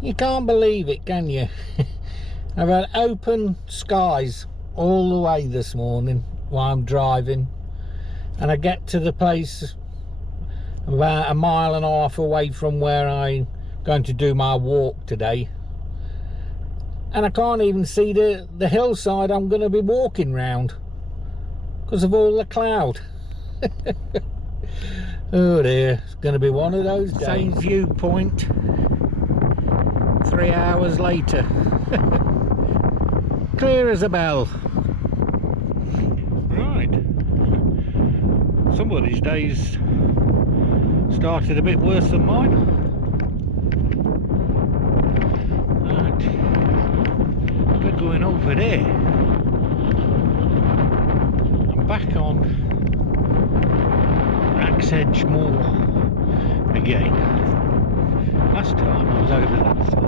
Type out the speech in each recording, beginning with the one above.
You can't believe it, can you? I've had open skies all the way this morning while I'm driving, and I get to the place about a mile and a half away from where I'm going to do my walk today, and I can't even see the hillside I'm going to be walking round because of all the cloud. Oh dear, it's going to be one of those days. Same viewpoint 3 hours later. Clear as a bell. Right, somebody's days started a bit worse than mine. Right, we're going over there. I'm back on Axe Edge Moor again. Last time I was over that side.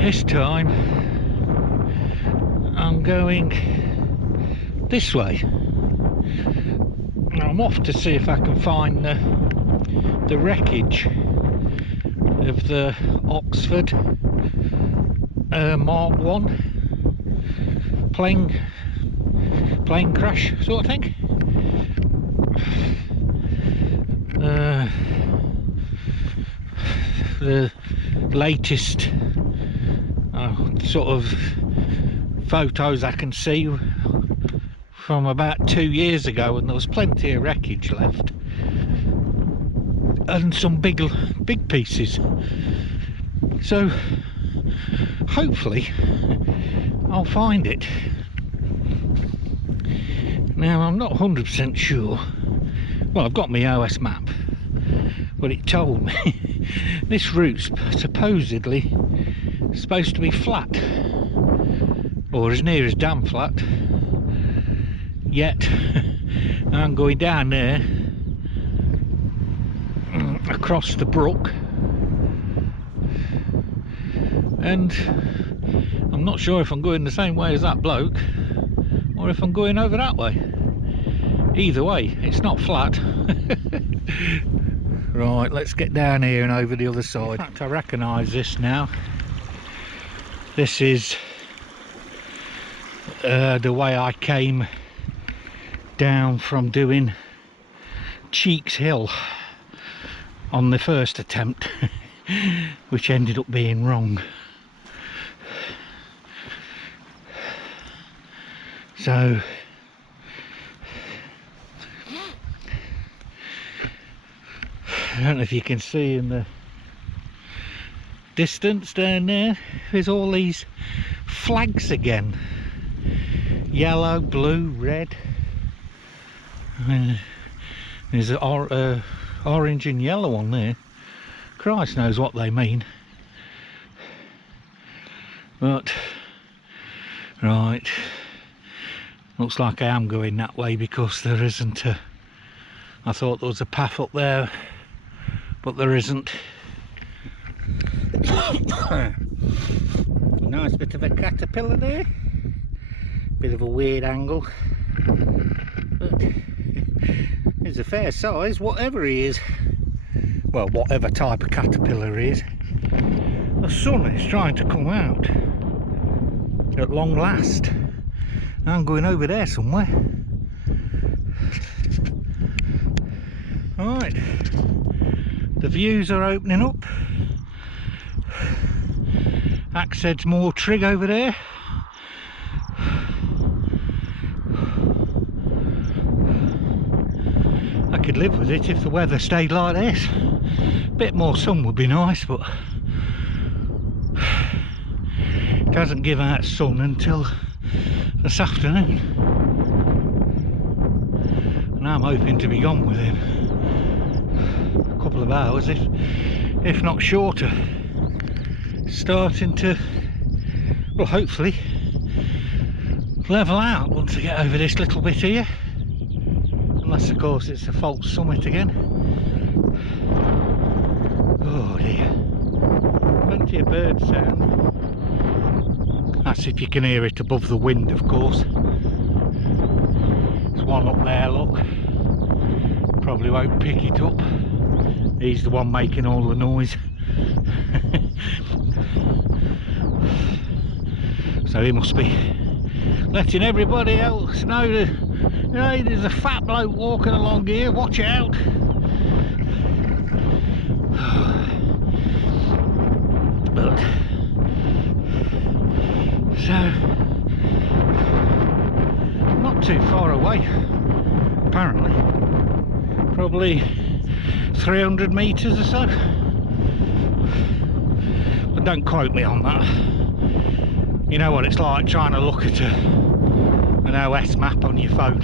This time I'm going this way. I'm off to see if I can find the wreckage of the Oxford Mark 1 plane crash sort of thing. The latest sort of photos I can see from about 2 years ago, and there was plenty of wreckage left and some big pieces, so hopefully I'll find it. Now I'm not 100% sure. Well, I've got my OS map, but it told me this route's supposedly supposed to be flat, or as near as damn flat. Yet I'm going down there across the brook, and I'm not sure if I'm going the same way as that bloke or if I'm going over that way. Either way, it's not flat. Right, let's get down here and over the other side. In fact, I recognise this now. This is the way I came down from doing Cheeks Hill on the first attempt, which ended up being wrong. So I don't know if you can see in the distance down there, there's all these flags again. Yellow, blue, red. There's an orange and yellow on there. Christ knows what they mean. But, right, looks like I am going that way because there isn't a... I thought there was a path up there, but there isn't. A nice bit of a caterpillar there. Bit of a weird angle. But he's a fair size, whatever he is. Well, whatever type of caterpillar he is. The sun is trying to come out at long last. I'm going over there somewhere. Right, the views are opening up. Axe Edge Moor Trig over there. I could live with it if the weather stayed like this. A bit more sun would be nice, but it doesn't give out sun until this afternoon, and I'm hoping to be gone within a couple of hours, if not shorter. Starting to, well, hopefully level out once I get over this little bit here, unless of course it's a false summit again. Oh dear, plenty of bird sound. That's if you can hear it above the wind, of course. There's one up there, look. Probably won't pick it up. He's the one making all the noise. So he must be letting everybody else know that, you know, there's a fat bloke walking along here, watch out. But so not too far away apparently, probably 300 meters or so, but don't quote me on that. You know what it's like trying to look at an OS map on your phone.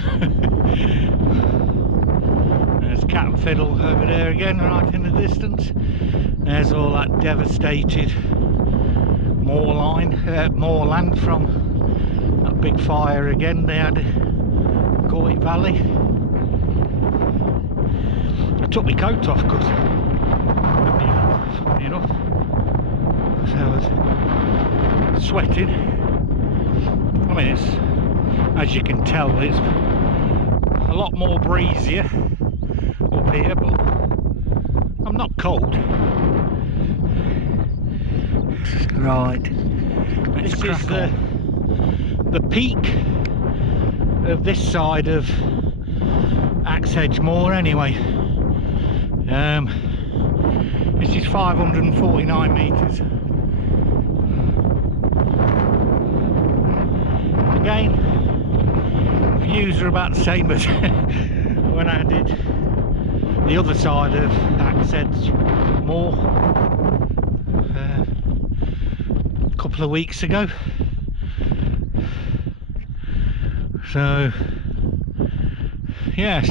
There's Cat and Fiddle over there again, right in the distance. There's all that devastated moorland from that big fire again they had in Coit Valley. I took my coat off because, funny enough, so I was sweating. I mean, it's, as you can tell, it's a lot more breezier up here, but I'm not cold. Right, this is the peak of this side of Axe Edge Moor anyway. This is 549 metres. Again, views are about the same as when I did the other side of Axe Edge Moor a couple of weeks ago. So yes,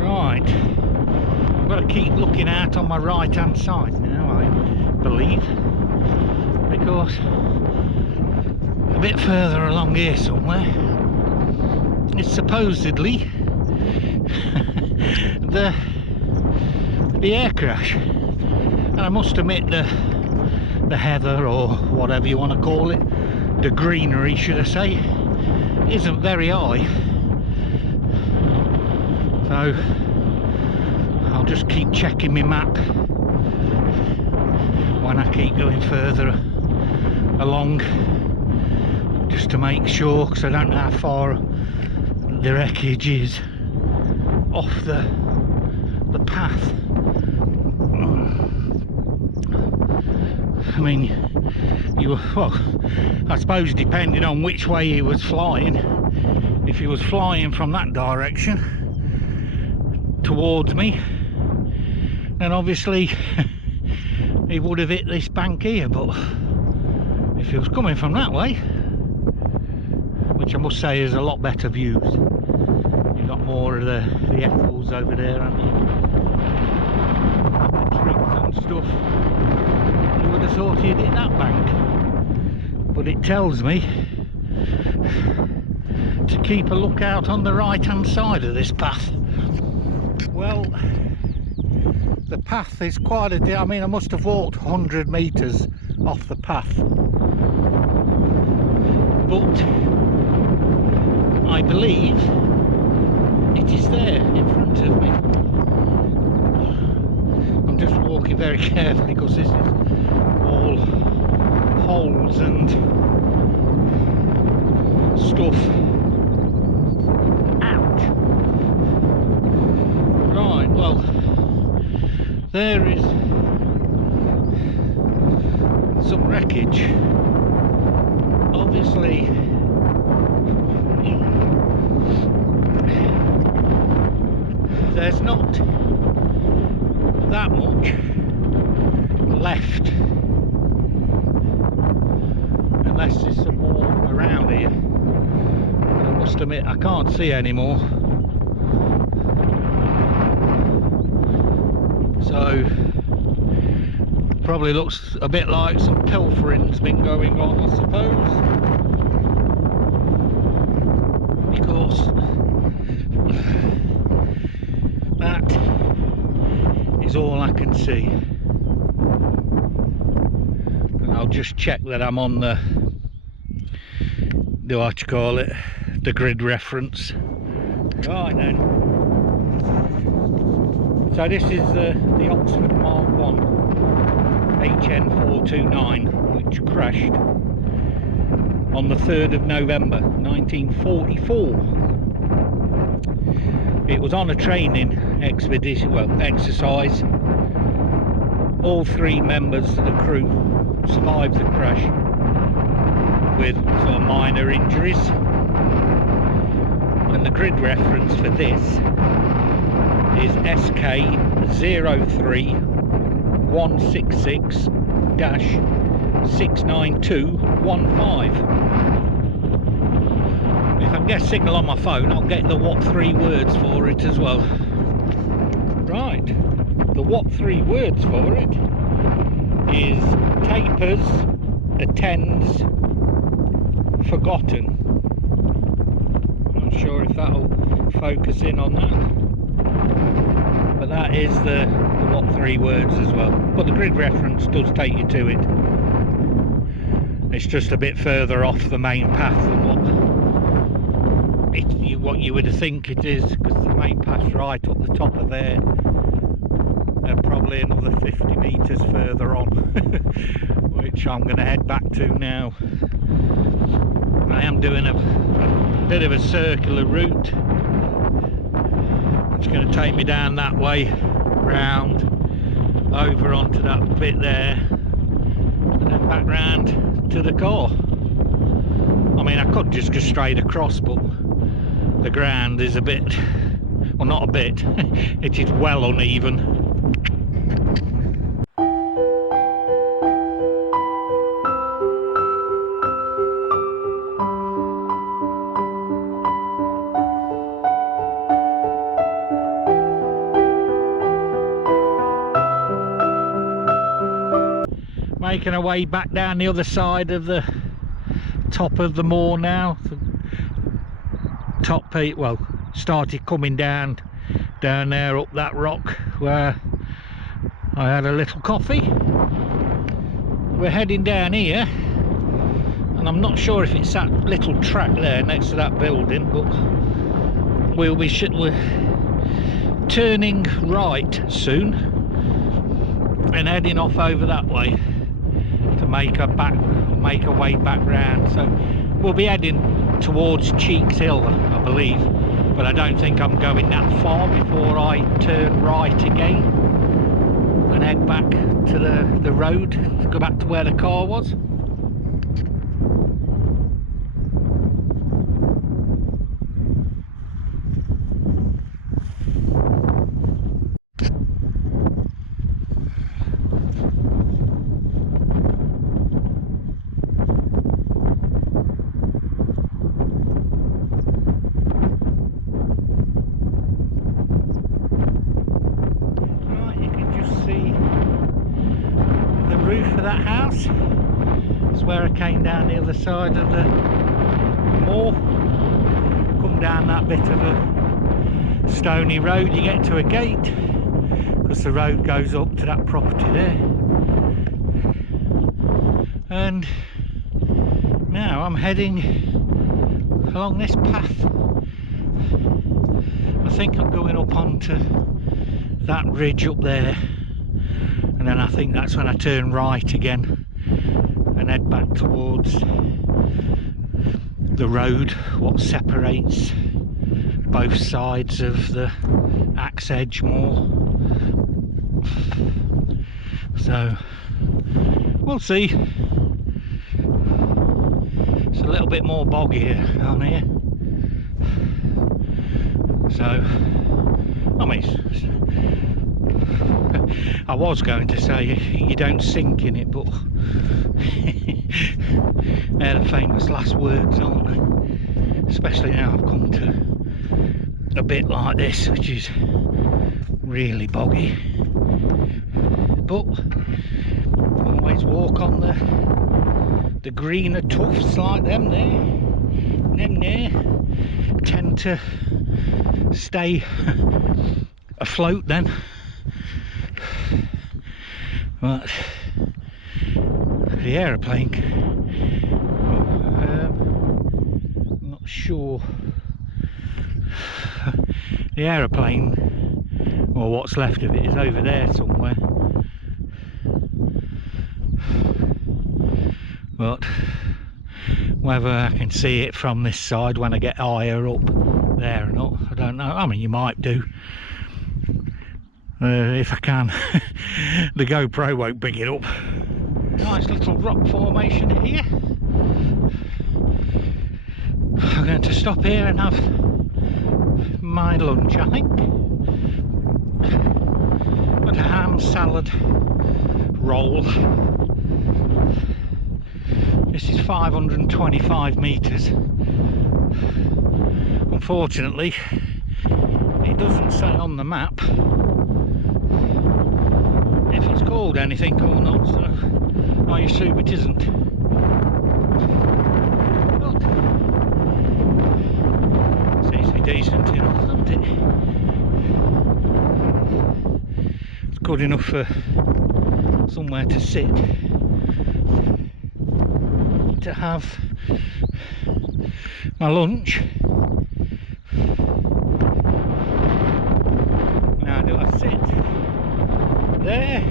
right, I've got to keep looking out on my right hand side now, I believe, because a bit further along here somewhere it's supposedly the air crash, and I must admit the heather, or whatever you want to call it, the greenery should I say, isn't very high. So I'll just keep checking my map when I keep going further along, just to make sure, because I don't know how far the wreckage is off the path. I mean, well, I suppose depending on which way he was flying, if he was flying from that direction towards me, then obviously he would have hit this bank here. But if he was coming from that way, which I must say is a lot better views, you've got more of the Ethels over there, haven't you? The trees and stuff. You would have thought he'd hit that bank, but it tells me to keep a lookout on the right hand side of this path. Well, the path is quite a I mean, I must have walked 100 meters off the path, but I believe it is there in front of me. I'm just walking very carefully because this is all holes and stuff. Ouch! Right, well, there is some wreckage. Obviously, there's not that much left, unless there's some more around here. And I must admit, I can't see any more. So probably looks a bit like some pilfering's been going on, I suppose, because that is all I can see. And I'll just check that I'm on the what you call it, the grid reference. Right then, So this is the Oxford Mark 1 HN 429, which crashed on the 3rd of November 1944. It was on a training expedition, well, exercise. All 3 members of the crew survived the crash with sort of minor injuries, and the grid reference for this is SK03166-69215. If I can get a signal on my phone, I'll get the what 3 words for it as well. Right, the what 3 words for it is tapers, attends, forgotten. I'm not sure if that'll focus in on that, but that is the what 3 words as well. But the grid reference does take you to it. It's just a bit further off the main path than what you would think it is, because the main path's right up the top of there, and probably another 50 metres further on, which I'm going to head back to now. I am doing a bit of a circular route. It's going to take me down that way, round, over onto that bit there, and then back round to the car. I mean, I could just go straight across, but the ground is a bit, well, not a bit, it is well uneven. Making our way back down the other side of the top of the moor now. The top peak, well, started coming down there up that rock where I had a little coffee. We're heading down here, and I'm not sure if it's that little track there next to that building, but we're turning right soon and heading off over that way to make our way back round. So we'll be heading towards Cheeks Hill, I believe, but I don't think I'm going that far before I turn right again and head back to the road to go back to where the car was. That house is where I came down the other side of the moor. Come down that bit of a stony road, you get to a gate, because the road goes up to that property there. And now I'm heading along this path. I think I'm going up onto that ridge up there, and then I think that's when I turn right again and head back towards the road what separates both sides of the Axe Edge Moor. So we'll see. It's a little bit more boggy on here, so I mean, I was going to say you don't sink in it, but they're the famous last words, aren't they? Especially now I've come to a bit like this, which is really boggy. But always walk on the greener tufts like them there. Them there tend to stay afloat then. But the aeroplane, I'm not sure. The aeroplane or what's left of it is over there somewhere. But whether I can see it from this side when I get higher up there or not, I don't know. I mean, you might do. If I can. The GoPro won't pick it up. Nice little rock formation here. I'm going to stop here and have my lunch, I think. Got a ham salad roll. This is 525 metres. Unfortunately, it doesn't say on the map if it's called anything or not, so I assume it isn't. But seems to be decent enough, doesn't it? It's good enough for somewhere to sit, to have my lunch. Now, do I sit there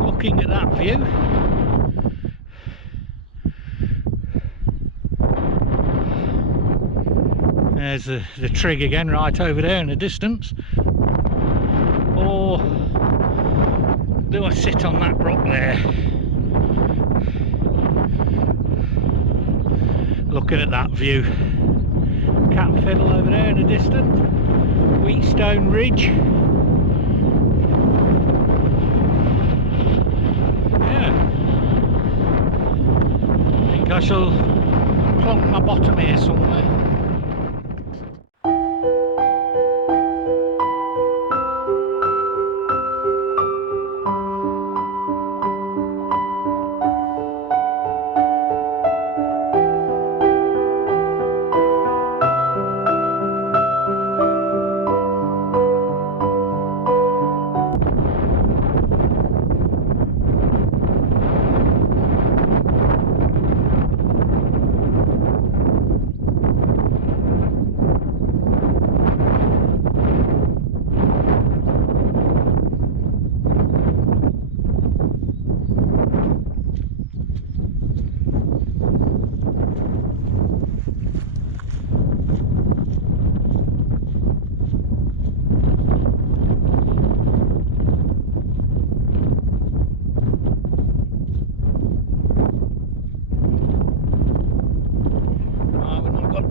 looking at that view, there's the trig again right over there in the distance, or do I sit on that rock there looking at that view? Cat Fiddle over there in the distance, Wheatstone Ridge. Yeah, I think I shall plonk my bottom here somewhere.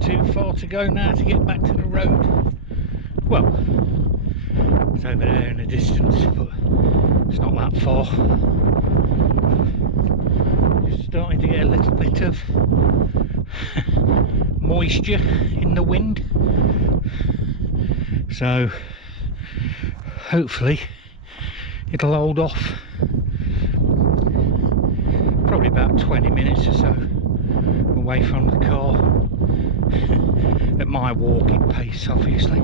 Too far to go now to get back to the road. Well, it's over there in the distance, but it's not that far. Just starting to get a little bit of moisture in the wind, so hopefully it'll hold off. Probably about 20 minutes or so away from the car. At my walking pace, obviously.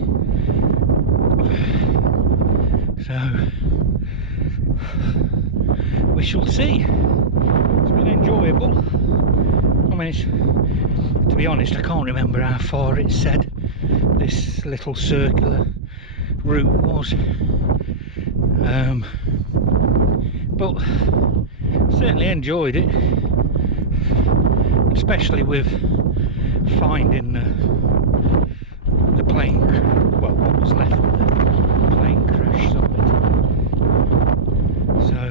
So we shall see. It's been enjoyable. I mean, to be honest, I can't remember how far it said this little circular route was, but certainly enjoyed it, especially with finding the plane, well, what was left of the plane crash site. So,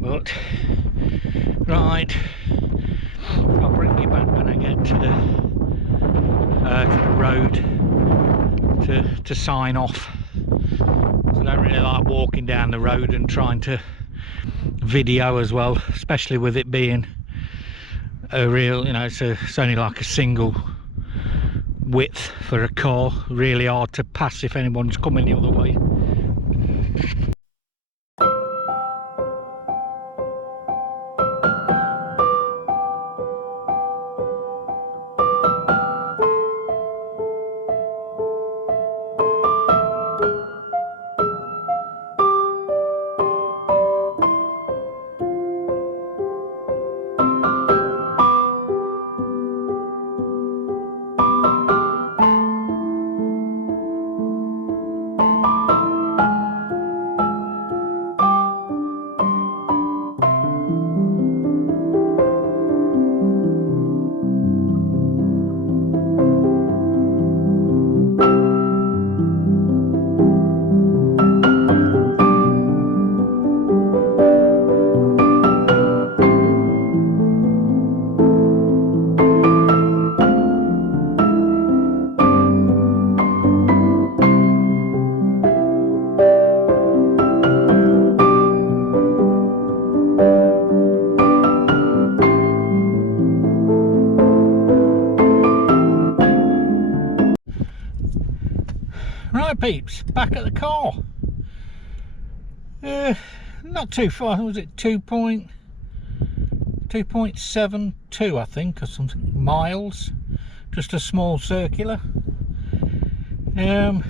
but right, I'll bring you back when I get to the road to sign off. So I don't really like walking down the road and trying to video as well, especially with it being a real, you know, it's only like a single width for a car, really hard to pass if anyone's coming the other way. peeps, back at the car. Not too far, was it 2.72 I think, or something, miles, just a small circular. And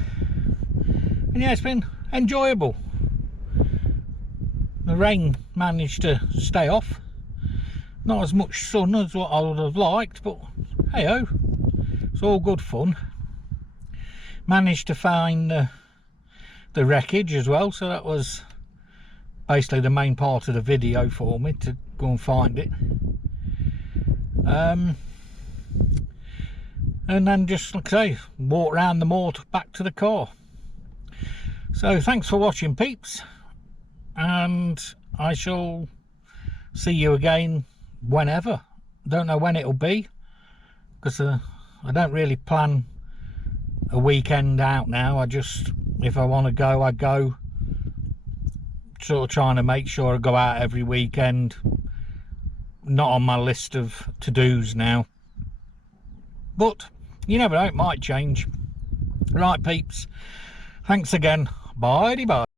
yeah, it's been enjoyable. The rain managed to stay off, not as much sun as what I would have liked, but hey ho, it's all good fun. Managed to find the wreckage as well, so that was basically the main part of the video for me, to go and find it. And then just, like I say, walk around the moor back to the car. So thanks for watching, peeps, and I shall see you again whenever. Don't know when it'll be, because I don't really plan a weekend out now. I just, if I want to go, I go. Sort of trying to make sure I go out every weekend. Not on my list of to-dos now, but you never know, it might change. Right, peeps, thanks again. Bye bye.